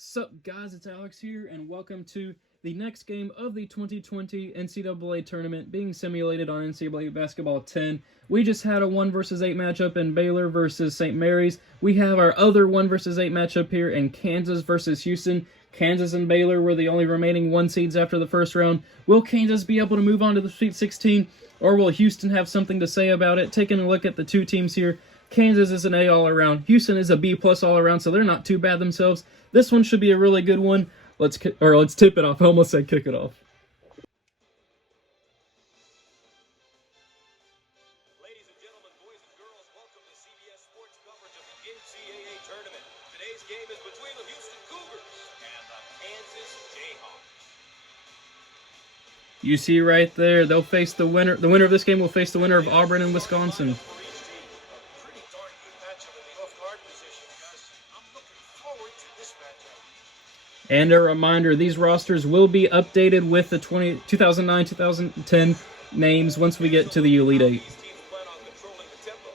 Sup guys, it's Alex here, and welcome to the next game of the 2020 NCAA tournament being simulated on NCAA Basketball 10. We just had a 1 vs 8 matchup in Baylor versus St. Mary's. We have our other 1 vs 8 matchup here in Kansas versus Houston. Kansas and Baylor were the only remaining 1 seeds after the first round. Will Kansas be able to move on to the Sweet 16, or will Houston have something to say about it? Taking a look at the two teams here, Kansas is an A all around. Houston is a B+ all around, so they're not too bad themselves. This one should be a really good one. Let's tip it off. I almost said kick it off. Ladies and gentlemen, boys and girls, welcome to CBS Sports coverage of the NCAA tournament. Today's game is between the Houston Cougars and the Kansas Jayhawks. You see right there, they'll face the winner. The winner of this game will face the winner of Auburn and Wisconsin. Pretty darn good matchup in the off-guard position, Gus. I'm looking forward to this matchup. And a reminder, these rosters will be updated with the 2009-2010 names once we get to the Elite Eight. These teams plan on controlling the tempo.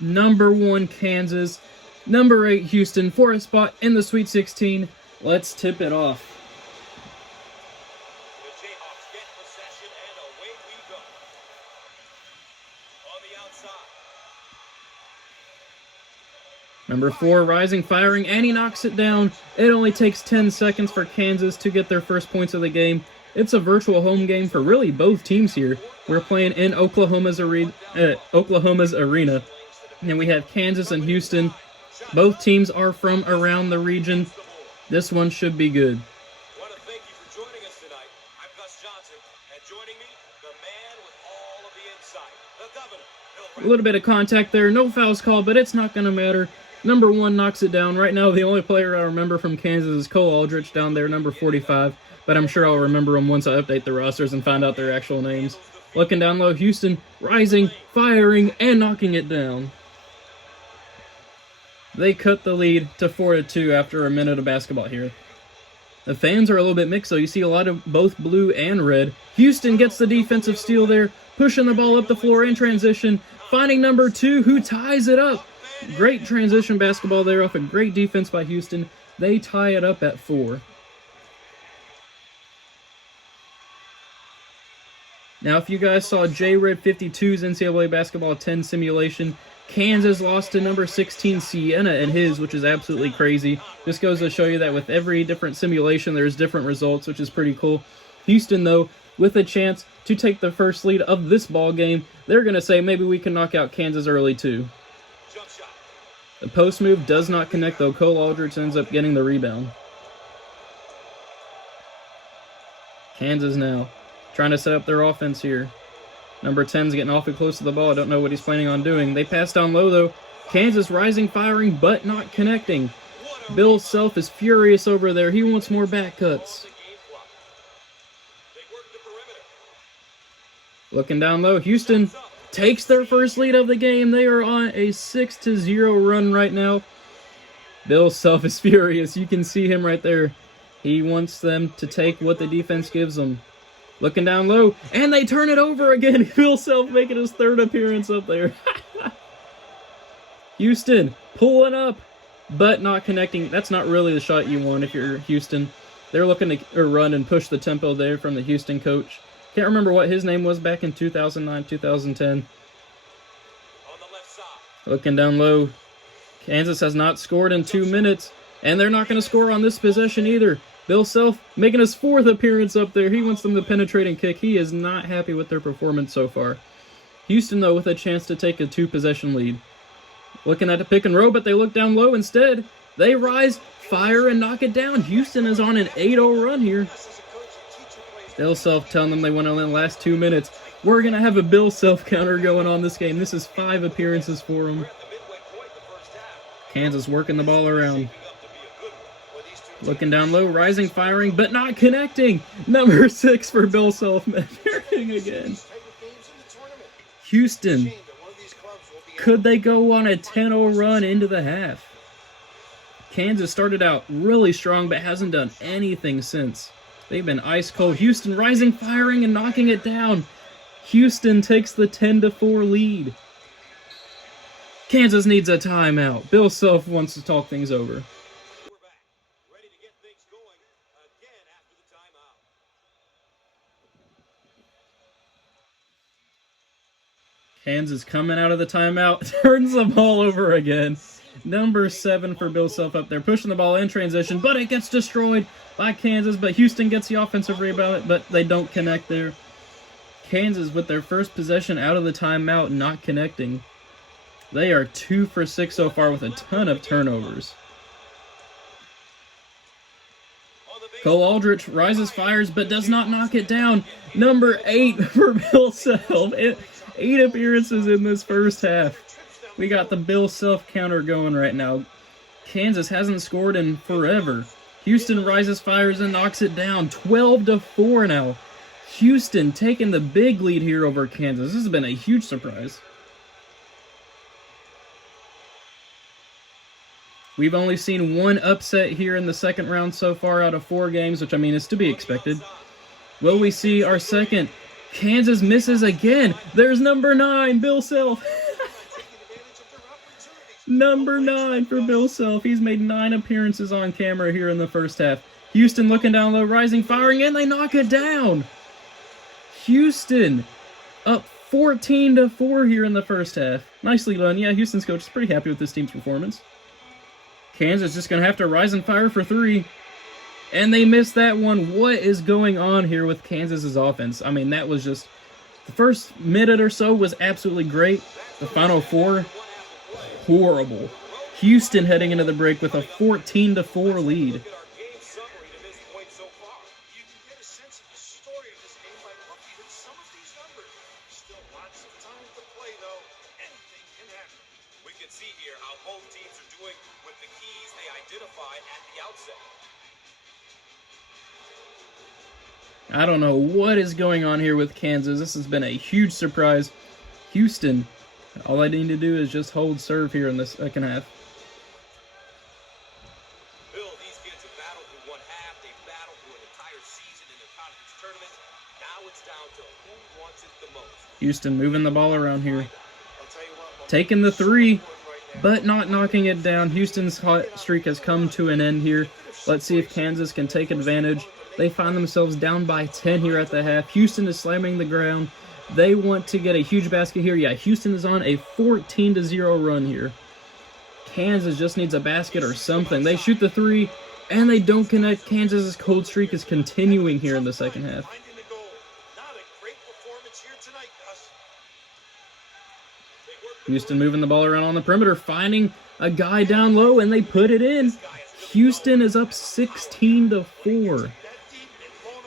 Number 1, Kansas. Number 8, Houston, for a spot in the Sweet 16. Let's tip it off. The Jayhawks get possession, and away we go. On the outside. Number 4, rising, firing, and he knocks it down. It only takes 10 seconds for Kansas to get their first points of the game. It's a virtual home game for really both teams here. We're playing in Oklahoma's arena, and we have Kansas and Houston. Both teams are from around the region. This one should be good. I want to thank you for joining us tonight. I'm Gus Johnson, and joining me, the man with all of the insight, the governor. A little bit of contact there. No fouls called, but it's not going to matter. Number 1 knocks it down. Right now, the only player I remember from Kansas is Cole Aldrich down there, number 45. But I'm sure I'll remember them once I update the rosters and find out their actual names. Looking down low, Houston rising, firing, and knocking it down. They cut the lead to 4-2 after a minute of basketball here. The fans are a little bit mixed, though. You see a lot of both blue and red. Houston gets the defensive steal there, pushing the ball up the floor in transition, finding number 2, who ties it up. Great transition basketball there off a great defense by Houston. They tie it up at 4. Now, if you guys saw J-Red 52's NCAA Basketball 10 simulation, Kansas lost to number 16 Siena in his, which is absolutely crazy. This goes to show you that with every different simulation, there's different results, which is pretty cool. Houston, though, with a chance to take the first lead of this ball game, they're going to say maybe we can knock out Kansas early, too. The post move does not connect, though. Cole Aldrich ends up getting the rebound. Kansas now trying to set up their offense here. Number 10's getting awfully close to the ball. I don't know what he's planning on doing. They pass down low, though. Kansas rising, firing, but not connecting. Bill Self is furious over there. He wants more back cuts. Looking down low, Houston takes their first lead of the game. They are on a 6-0 run right now. Bill Self is furious. You can see him right there. He wants them to take what the defense gives them. Looking down low, and they turn it over again. Bill Self making his 3rd appearance up there. Houston pulling up, but not connecting. That's not really the shot you want if you're Houston. They're looking to run and push the tempo there from the Houston coach. Can't remember what his name was back in 2009, 2010. On the left side. Looking down low. Kansas has not scored in 2 minutes, and they're not going to score on this possession either. Bill Self making his 4th appearance up there. He wants them to penetrate and kick. He is not happy with their performance so far. Houston, though, with a chance to take a 2-possession lead. Looking at the pick and roll, but they look down low instead. They rise, fire, and knock it down. Houston is on an 8-0 run here. Bill Self telling them they want to win the last 2 minutes. We're going to have a Bill Self counter going on this game. This is 5 appearances for him. Kansas working the ball around. Looking down low, rising, firing, but not connecting. Number 6 for Bill Self, appearing again. Houston, could they go on a 10-0 run into the half? Kansas started out really strong, but hasn't done anything since. They've been ice cold. Houston rising, firing, and knocking it down. Houston takes the 10-4 lead. Kansas needs a timeout. Bill Self wants to talk things over. We're back, ready to get things going again after the timeout. Kansas coming out of the timeout, turns the ball over again. Number 7 for Bill Self up there, pushing the ball in transition, but it gets destroyed by Kansas, but Houston gets the offensive rebound, but they don't connect there. Kansas with their first possession out of the timeout, not connecting. They are 2 for 6 so far with a ton of turnovers. Cole Aldrich rises, fires, but does not knock it down. Number 8 for Bill Self. 8 appearances in this first half. We got the Bill Self counter going right now. Kansas hasn't scored in forever. Houston rises, fires, and knocks it down. 12-4 now. Houston taking the big lead here over Kansas. This has been a huge surprise. We've only seen one upset here in the second round so far out of 4 games, which, I mean, is to be expected. Will we see our second? Kansas misses again. There's number 9, Bill Self. Number 9 for Bill Self. He's made 9 appearances on camera here in the first half. Houston looking down low, rising, firing, and they knock it down. Houston up 14-4 here in the first half. Nicely done. Yeah, Houston's coach is pretty happy with this team's performance. Kansas just going to have to rise and fire for 3. And they missed that one. What is going on here with Kansas's offense? I mean, that was just... The first minute or so was absolutely great. The final 4, horrible. Houston heading into the break with a 14-4 lead. Look at our game summary to this point so far. You can get a sense of the story of this game by looking at some of these numbers. Still lots of time to play, though. Anything can happen. We can see here how both teams are doing with the keys they identified at the outset. I don't know what is going on here with Kansas. This has been a huge surprise. Houston, all I need to do is just hold serve here in the second half. Bill, these kids have battled through one half. They've battled through an entire season in their conference tournament. Now it's down to who wants it the most. Houston moving the ball around here. Taking the 3, but not knocking it down. Houston's hot streak has come to an end here. Let's see if Kansas can take advantage. They find themselves down by 10 here at the half. Houston is slamming the ground. They want to get a huge basket here. Yeah, Houston is on a 14-0 run here. Kansas just needs a basket or something. They shoot the 3, and they don't connect. Kansas's cold streak is continuing here in the second half. Houston moving the ball around on the perimeter, finding a guy down low, and they put it in. Houston is up 16-4.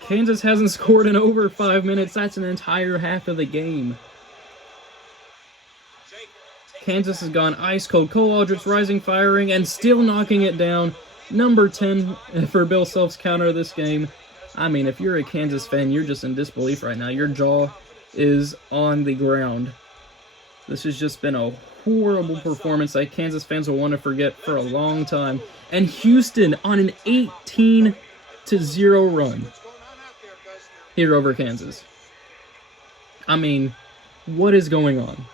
Kansas hasn't scored in over 5 minutes. That's an entire half of the game. Kansas has gone ice cold. Cole Aldrich rising, firing, and still knocking it down. Number 10 for Bill Self's counter of this game. I mean, if you're a Kansas fan, you're just in disbelief right now. Your jaw is on the ground. This has just been a horrible performance that Kansas fans will want to forget for a long time. And Houston on an 18-0 run here over Kansas. I mean, what is going on?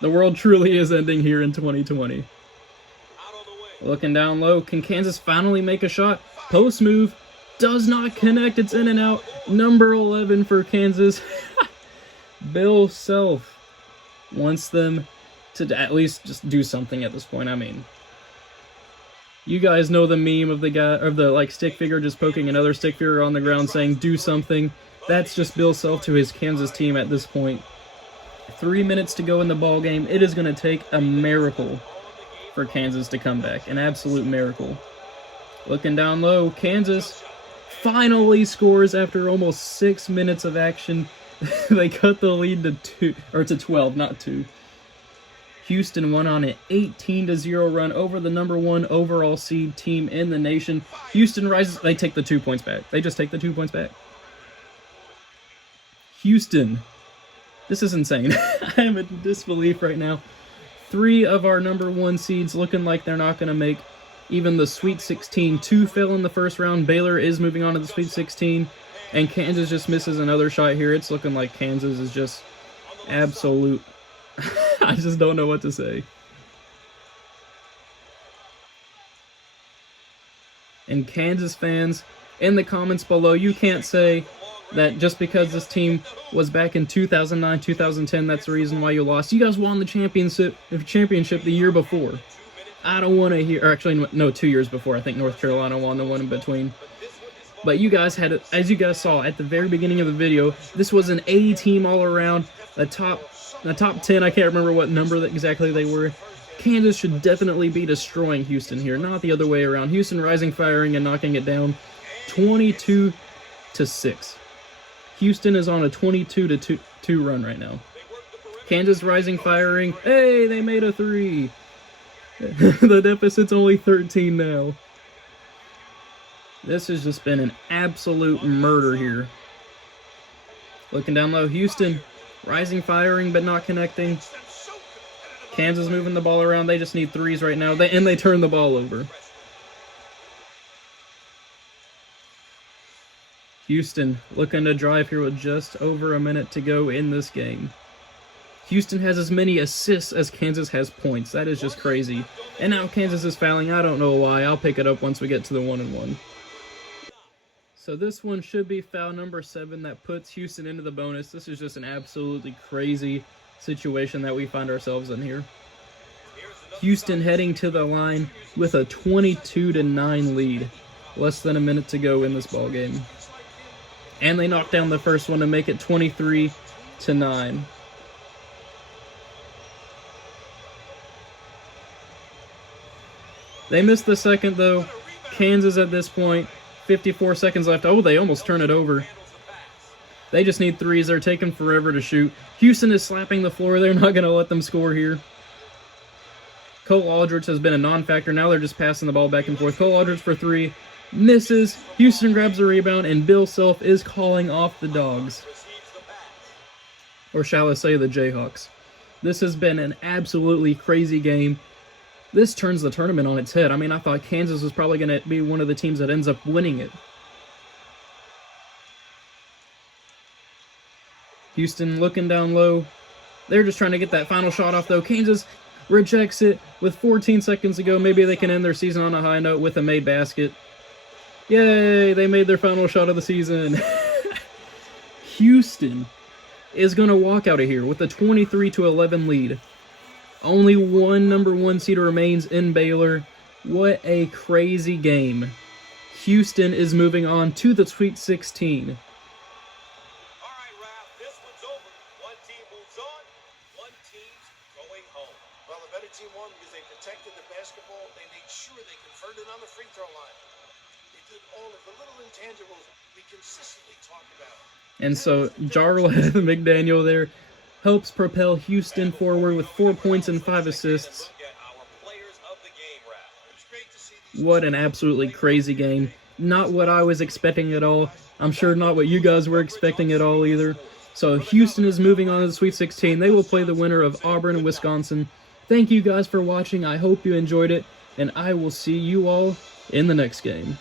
The world truly is ending here in 2020. Looking down low, can Kansas finally make a shot? Post move, does not connect, it's in and out. Number 11 for Kansas. Bill Self wants them to at least just do something at this point. I mean, you guys know the meme of the guy, of the like stick figure just poking another stick figure on the ground saying, do something. That's just Bill Self to his Kansas team at this point. 3 minutes to go in the ball game. It is going to take a miracle for Kansas to come back. An absolute miracle. Looking down low, Kansas finally scores after almost 6 minutes of action. They cut the lead to 12, not 2. Houston won on an 18-0 run over the number 1 overall seed team in the nation. Houston rises. They take the 2 points back. They just take the 2 points back. Houston. This is insane. I am in disbelief right now. 3 of our number 1 seeds looking like they're not going to make even the Sweet 16. 2 fell in the first round. Baylor is moving on to the Sweet 16. And Kansas just misses another shot here. It's looking like Kansas is just absolute... I just don't know what to say. And Kansas fans, in the comments below, you can't say that just because this team was back in 2009, 2010, that's the reason why you lost. You guys won the championship the year before. I don't want to hear, or actually, no, 2 years before. I think North Carolina won the one in between. But you guys had, as you guys saw at the very beginning of the video, this was an A team all around. The top 10, I can't remember what number that exactly they were. Kansas should definitely be destroying Houston here, not the other way around. Houston rising, firing, and knocking it down 22-6. Houston is on a 22-2 run right now. Kansas rising, firing. Hey, they made a 3. The deficit's only 13 now. This has just been an absolute murder here. Looking down low, Houston rising, firing, but not connecting. Kansas moving the ball around. They just need 3s right now, and they turn the ball over. Houston looking to drive here with just over a minute to go in this game. Houston has as many assists as Kansas has points. That is just crazy. And now Kansas is fouling. I don't know why. I'll pick it up once we get to the 1-and-1. So this one should be foul number 7 that puts Houston into the bonus. This is just an absolutely crazy situation that we find ourselves in here. Houston heading to the line with a 22-9 lead. Less than a minute to go in this ball game. And they knock down the first one to make it 23-9. They missed the second, though. Kansas at this point, 54 seconds left. Oh, they almost turn it over. They just need 3s. They're taking forever to shoot. Houston is slapping the floor. They're not going to let them score here. Cole Aldrich has been a non-factor. Now they're just passing the ball back and forth. Cole Aldrich for 3. Misses. Houston grabs the rebound, and Bill Self is calling off the Dogs. Or shall I say the Jayhawks. This has been an absolutely crazy game. This turns the tournament on its head. I mean, I thought Kansas was probably going to be one of the teams that ends up winning it. Houston looking down low. They're just trying to get that final shot off, though. Kansas rejects it with 14 seconds to go. Maybe they can end their season on a high note with a made basket. Yay, they made their final shot of the season. Houston is going to walk out of here with a 23-11 lead. Only one number 1 seed remains in Baylor. What a crazy game. Houston is moving on to the Sweet 16. All right, Raph, this one's over. One team moves on, one team's going home. Well, the better team won because they protected the basketball. They made sure they converted on the free throw line. They did all of the little intangibles we consistently talk about. And so Jarlath McDaniel there helps propel Houston forward with 4 points and 5 assists. What an absolutely crazy game. Not what I was expecting at all. I'm sure not what you guys were expecting at all either. So Houston is moving on to the Sweet 16. They will play the winner of Auburn and Wisconsin. Thank you guys for watching. I hope you enjoyed it, and I will see you all in the next game.